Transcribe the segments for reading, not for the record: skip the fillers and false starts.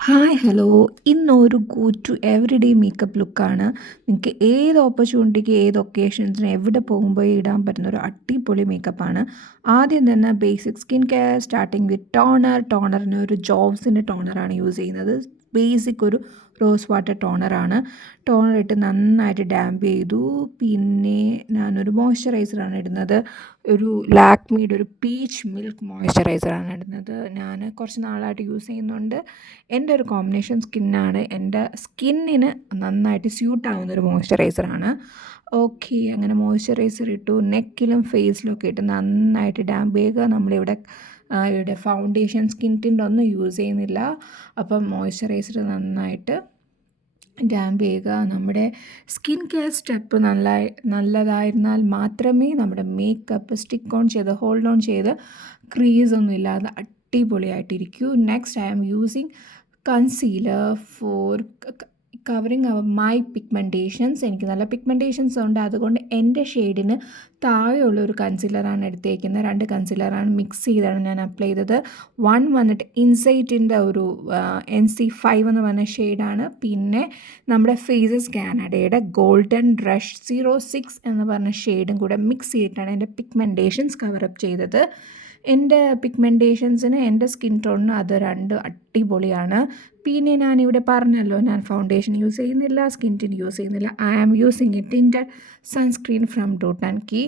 Hi hello. ഇന്നൊരു go to everyday makeup ലുക്കാണ്. നിങ്ങൾക്ക് ഏത് ഓപ്പർച്യൂണിറ്റിക്ക് ഏത് ഒക്കേഷൻസിന് എവിടെ പോകുമ്പോൾ ഇടാൻ പറ്റുന്ന ഒരു അടിപൊളി മേക്കപ്പാണ്. ആദ്യം തന്നെ basic skin care starting with ടോണറിന് ഒരു ജോബ്സിൻ്റെ ടോണറാണ് യൂസ് ചെയ്യുന്നത്. ബേസിക് ഒരു റോസ് വാട്ടർ ടോണറാണ്. ടോണർ ഇട്ട് നന്നായിട്ട് ഡാമ്പ് ചെയ്തു. പിന്നെ ഞാനൊരു മോയ്സ്ചറൈസറാണ് ഇടുന്നത്. ഒരു ലാക്മിയുടെ ഒരു പീച്ച് മിൽക്ക് മോയ്സ്ചറൈസറാണ് ഇടുന്നത്. ഞാൻ കുറച്ച് നാളായിട്ട് യൂസ് ചെയ്യുന്നുണ്ട്. എൻ്റെ ഒരു കോമ്പിനേഷൻ സ്കിന്നാണ്. എൻ്റെ സ്കിന്നിന് നന്നായിട്ട് സ്യൂട്ടാവുന്നൊരു മോയ്സ്ചറൈസറാണ്. ഓക്കെ, അങ്ങനെ മോയ്സ്ചറൈസർ ഇട്ടു. നെക്കിലും ഫേസിലും ഒക്കെ ഇട്ട് നന്നായിട്ട് ഡാമ്പ് ചെയ്യുക. ഇവിടെ ഫൗണ്ടേഷൻ സ്കിൻ ടിൻ്റ് ഒന്നും യൂസ് ചെയ്യുന്നില്ല. അപ്പം മോയ്സ്ചറൈസർ നന്നായിട്ട് ഡാമ്പ് ചെയ്യുക. നമ്മുടെ സ്കിൻ കെയർ സ്റ്റെപ്പ് നല്ലതായിരുന്നാൽ മാത്രമേ നമ്മുടെ മേക്കപ്പ് സ്റ്റിക്ക് ഓൺ ചെയ്ത് ഹോൾഡ് ഓൺ ചെയ്ത് ക്രീസൊന്നും ഇല്ലാതെ അടിപൊളിയായിട്ടിരിക്കൂ. Next I am using concealer for covering my pigmentations. എനിക്ക് നല്ല പിഗ്മെൻറ്റേഷൻസ് ഉണ്ട്. അതുകൊണ്ട് എൻ്റെ ഷെയ്ഡിന് താഴെയുള്ള ഒരു കൺസീലറാണ് എടുത്തേക്കുന്നത്. 2 കൺസീലറാണ് മിക്സ് ചെയ്താണ് ഞാൻ അപ്ലൈ ചെയ്തത്. 1 വന്നിട്ട് ഇൻസൈറ്റിൻ്റെ ഒരു NC5 എന്ന് പറഞ്ഞ ഷെയ്ഡാണ്. പിന്നെ നമ്മുടെ ഫേസസ് കാനഡയുടെ ഗോൾഡൻ റഷ് 06 എന്ന് പറഞ്ഞ ഷെയ്ഡും കൂടെ മിക്സ് ചെയ്തിട്ടാണ് എൻ്റെ പിഗ്മെൻറ്റേഷൻസ് കവറപ്പ് ചെയ്തത്. എൻ്റെ പിഗ്മെൻറ്റേഷൻസിന് എൻ്റെ സ്കിൻ ടോണിന് അത് 2 അടിപൊളിയാണ്. പിന്നെ ഞാനിവിടെ പറഞ്ഞല്ലോ, ഞാൻ ഫൗണ്ടേഷൻ യൂസ് ചെയ്യുന്നില്ല, സ്കിൻ ടിൻ യൂസ് ചെയ്യുന്നില്ല. I am using a tinted sunscreen from dot and key.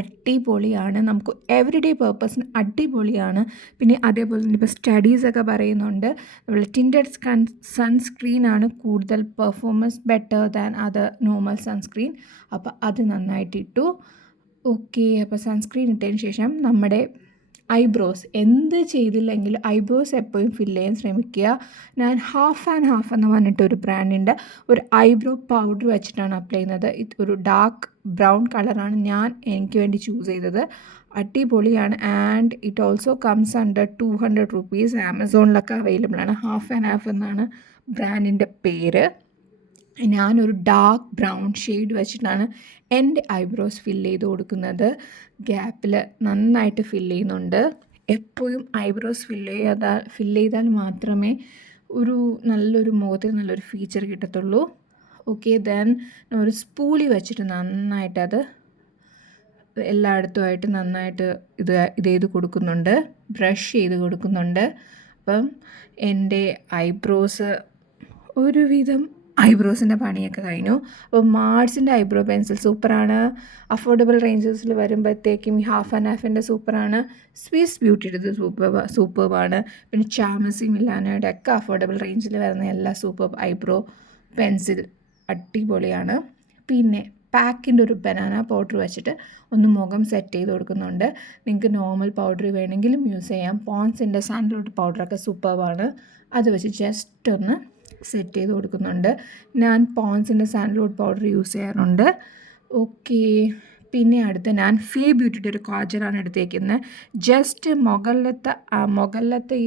അടിപൊളിയാണ്. നമുക്ക് എവറിഡേ പേർപ്പസിന് അടിപൊളിയാണ്. പിന്നെ അതേപോലെ തന്നെ ഇപ്പോൾ സ്റ്റഡീസൊക്കെ പറയുന്നുണ്ട് നമ്മൾ ടിൻറ്റഡ് സൺസ്ക്രീനാണ് കൂടുതൽ performance better than other normal sunscreen. അപ്പോൾ അത് നന്നായിട്ടിട്ടു. ഓക്കെ, അപ്പോൾ സൺസ്ക്രീൻ ഇട്ടതിന് ശേഷം നമ്മുടെ ഐബ്രോസ് എന്ത് ചെയ്തില്ലെങ്കിലും ഐബ്രോസ് എപ്പോഴും ഫില്ല് ചെയ്യാൻ ശ്രമിക്കുക. ഞാൻ ഹാഫ് ആൻഡ് ഹാഫ് എന്ന് പറഞ്ഞിട്ട് ഒരു ബ്രാൻഡിൻ്റെ ഒരു ഐബ്രോ പൗഡർ വെച്ചിട്ടാണ് അപ്ലൈ ചെയ്യുന്നത്. ഇത് ഒരു ഡാർക്ക് ബ്രൗൺ കളറാണ് എനിക്ക് വേണ്ടി ചൂസ് ചെയ്തത്. അടിപൊളിയാണ്. And it also comes under 200 rupees. ആമസോണിലൊക്കെ അവൈലബിൾ ആണ്. ഹാഫ് ആൻഡ് ഹാഫ് എന്നാണ് ബ്രാൻഡിൻ്റെ പേര്. ഞാനൊരു ഡാർക്ക് ബ്രൗൺ ഷെയ്ഡ് വെച്ചിട്ടാണ് എൻ്റെ ഐബ്രോസ് ഫില്ല് ചെയ്ത് കൊടുക്കുന്നത്. ഗ്യാപ്പിൽ നന്നായിട്ട് ഫില്ല് ചെയ്യുന്നുണ്ട്. എപ്പോഴും ഐബ്രോസ് ഫില്ല് ചെയ്താൽ മാത്രമേ നല്ലൊരു മുഖത്തിന് നല്ലൊരു ഫീച്ചർ കിട്ടത്തുള്ളൂ. ഓക്കെ, ദെൻ ഒരു സ്പൂളി വെച്ചിട്ട് നന്നായിട്ട് അത് എല്ലായിടത്തുമായിട്ട് നന്നായിട്ട് ഇത് ചെയ്ത് കൊടുക്കുന്നുണ്ട്, ബ്രഷ് ചെയ്ത് കൊടുക്കുന്നുണ്ട്. അപ്പം എൻ്റെ ഒരുവിധം ഐബ്രോസിൻ്റെ പണിയൊക്കെ കഴിഞ്ഞു. അപ്പോൾ മാർസിൻ്റെ ഐബ്രോ പെൻസിൽ സൂപ്പറാണ്. അഫോർഡബിൾ റേഞ്ചസിൽ വരുമ്പോഴത്തേക്കും ഈ ഹാഫ് ആൻഡ് ഹാഫിൻ്റെ സൂപ്പറാണ്. സ്വിസ് ബ്യൂട്ടിയുടെ സൂപ്പർബാണ്. പിന്നെ ചാമസി മിലാനയുടെ ഒക്കെ അഫോർഡബിൾ റേഞ്ചിൽ വരുന്ന എല്ലാ സൂപ്പർ ഐബ്രോ പെൻസിൽ അടിപൊളിയാണ്. പിന്നെ പാക്കിൻ്റെ ഒരു ബനാന പൗഡർ വെച്ചിട്ട് ഒന്ന് മുഖം സെറ്റ് ചെയ്ത് കൊടുക്കുന്നുണ്ട്. നിങ്ങൾക്ക് നോർമൽ പൗഡർ വേണമെങ്കിലും യൂസ് ചെയ്യാം. പോൺസിൻ്റെ സാൻഡൽവുഡ് പൗഡറൊക്കെ സൂപ്പർബാണ്. അത് വെച്ച് ജസ്റ്റ് ഒന്ന് സെറ്റ് ചെയ്ത് കൊടുക്കുന്നുണ്ട്. ഞാൻ പോൺസിൻ്റെ സാൻഡൽവുഡ് പൗഡർ യൂസ് ചെയ്യാറുണ്ട്. ഓക്കെ, പിന്നെ അടുത്ത് ഞാൻ ഫേ ബ്യൂട്ടിയുടെ ഒരു കാജലാണ് എടുത്തേക്കുന്നത്. ജസ്റ്റ് മുകളിലത്തെ ഈ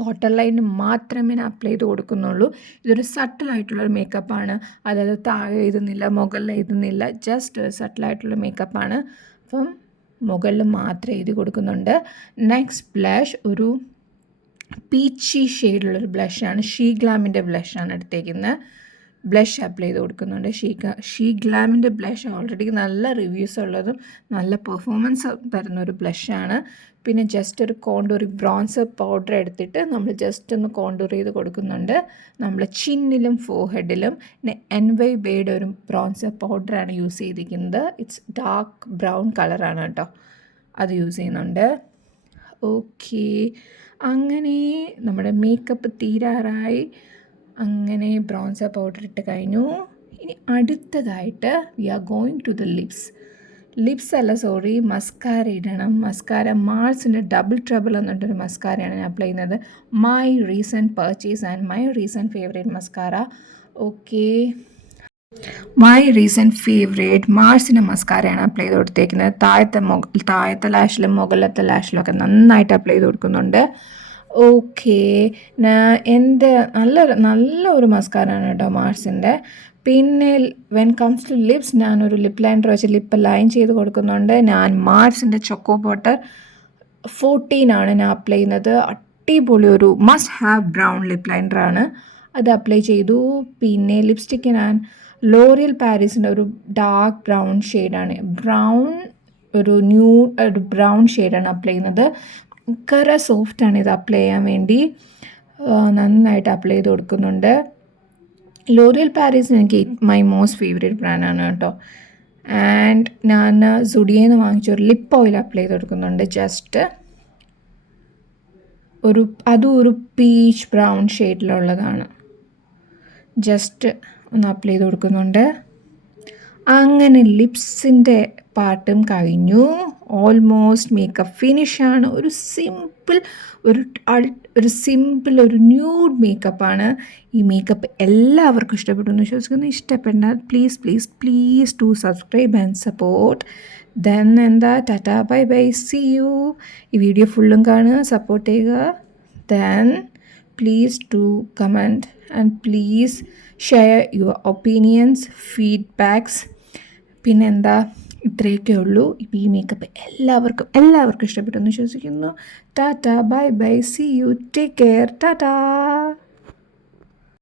വാട്ടർ ലൈന് മാത്രമേ ഞാൻ അപ്ലൈ ചെയ്ത് കൊടുക്കുന്നുള്ളൂ. ഇതൊരു സട്ടിലായിട്ടുള്ളൊരു മേക്കപ്പാണ്. അതായത് താഴെ എഴുതുന്നില്ല, മുകളിൽ എഴുതുന്നില്ല, ജസ്റ്റ് ഒരു സട്ടിലായിട്ടുള്ള മേക്കപ്പാണ്. അപ്പം മുകളിൽ മാത്രം എഴുതി കൊടുക്കുന്നുണ്ട്. നെക്സ്റ്റ് ബ്ലഷ് ഒരു പീച്ചി ഷെയ്ഡുള്ളൊരു ബ്ലഷാണ്. ഷീ ഗ്ലാമിൻ്റെ ബ്ലഷാണ് എടുത്തേക്കുന്നത്. ബ്ലഷ് അപ്ലൈ ചെയ്ത് കൊടുക്കുന്നുണ്ട്. ഷീ ഗ്ലാമിൻ്റെ ബ്ലഷ് ഓൾറെഡി നല്ല റിവ്യൂസ് ഉള്ളതും നല്ല പെർഫോമൻസ് തരുന്നൊരു ബ്ലഷാണ്. പിന്നെ ജസ്റ്റ് ഒരു കോണ്ടൂറിങ് ബ്രോൺസർ പൗഡർ എടുത്തിട്ട് നമ്മൾ ജസ്റ്റ് ഒന്ന് കോണ്ടൂർ ചെയ്ത് കൊടുക്കുന്നുണ്ട്. നമ്മൾ ചിന്നിലും ഫോർഹെഡിലും. പിന്നെ NYBയുടെ ഒരു ബ്രോൺസർ പൗഡറാണ് യൂസ് ചെയ്തിരിക്കുന്നത്. ഇറ്റ്സ് ഡാർക്ക് ബ്രൗൺ കളറാണ് കേട്ടോ. അത് യൂസ് ചെയ്യുന്നുണ്ട്. ഓക്കെ, അങ്ങനെ നമ്മുടെ മേക്കപ്പ് തീരാറായി. അങ്ങനെ ബ്രോൺസർ പൗഡർ ഇട്ട് കഴിഞ്ഞു. ഇനി അടുത്തതായിട്ട് we are going to the mascara ഇടണം. മസ്കാര മാർസിൻ്റെ ഡബിൾ ട്രബിൾ എന്നിട്ടൊരു മസ്കാരയാണ് ഞാൻ അപ്ലൈ ചെയ്യുന്നത്. My recent purchase and my recent favourite mascara. Okay, my recent favourite മാർസിൻ്റെ മസ്കാരയാണ് അപ്ലൈ ചെയ്ത് കൊടുത്തേക്കുന്നത്. താഴത്തെ ലാഷിലും മുകളിലത്തെ ലാഷിലും ഒക്കെ നന്നായിട്ട് അപ്ലൈ ചെയ്ത് കൊടുക്കുന്നുണ്ട്. ഓക്കെ, എൻ്റെ നല്ലൊരു മസ്കാരയാണ് കേട്ടോ മാർസിൻ്റെ. പിന്നെ വെൻ കംസ് ടു ലിപ്സ്, ഞാനൊരു ലിപ്പ് ലൈനർ വെച്ച് ലിപ്പ് ലൈൻ ചെയ്ത് കൊടുക്കുന്നുണ്ട്. ഞാൻ മാർസിൻ്റെ ചോക്കോ ബട്ടർ 14 ആണ് ഞാൻ അപ്ലൈ ചെയ്യുന്നത്. അടിപൊളി ഒരു മസ്റ്റ് ഹാവ് ബ്രൗൺ ലിപ് ലൈനറാണ്. അത് അപ്ലൈ ചെയ്തു. പിന്നെ ലിപ്സ്റ്റിക്ക് ഞാൻ ലോറിയൽ പാരീസിൻ്റെ ഒരു ഡാർക്ക് ബ്രൗൺ ഷെയ്ഡാണ്, ഒരു ബ്രൗൺ ഷെയ്ഡാണ് അപ്ലൈ ചെയ്യുന്നത്. ഭയങ്കര സോഫ്റ്റാണ് ഇത് അപ്ലൈ ചെയ്യാൻ വേണ്ടി. നന്നായിട്ട് അപ്ലൈ ചെയ്ത് കൊടുക്കുന്നുണ്ട്. ലോറിയൽ പാരീസ് എനിക്ക് മൈ മോസ്റ്റ് ഫേവറേറ്റ് ബ്രാൻഡാണ് കേട്ടോ. ആൻഡ് ഞാൻ സുഡിയെന്ന് വാങ്ങിച്ച ഒരു ലിപ്പ് ഓയിൽ അപ്ലൈ ചെയ്ത് കൊടുക്കുന്നുണ്ട്. ജസ്റ്റ് അതും ഒരു പീച്ച് ബ്രൗൺ ഷെയ്ഡിലുള്ളതാണ്. ജസ്റ്റ് ഒന്ന് അപ്ലൈ ചെയ്ത് കൊടുക്കുന്നുണ്ട്. അങ്ങനെ ലിപ്സിൻ്റെ പാർട്ടും കഴിഞ്ഞു. ഓൾമോസ്റ്റ് മേക്കപ്പ് ഫിനിഷാണ്. ഒരു സിമ്പിൾ ഒരു ന്യൂഡ് മേക്കപ്പാണ്. ഈ മേക്കപ്പ് എല്ലാവർക്കും ഇഷ്ടപ്പെട്ടു എന്ന് വിശ്വസിക്കുന്നു. ഇഷ്ടപ്പെട്ടാൽ please to subscribe and support. Then എന്താ, tata bye bye, see you. ഈ വീഡിയോ ഫുള്ളും കാണുക, സപ്പോർട്ട് ചെയ്യുക. Then please to comment and please share your opinions, feedbacks. പിന്നെന്താ, ഇത്രയൊക്കെ ഉള്ളൂ. ഇപ്പോൾ ഈ മേക്കപ്പ് എല്ലാവർക്കും ഇഷ്ടപ്പെട്ടെന്ന് വിശ്വസിക്കുന്നു. Tata bye bye, see you, take care, Tata.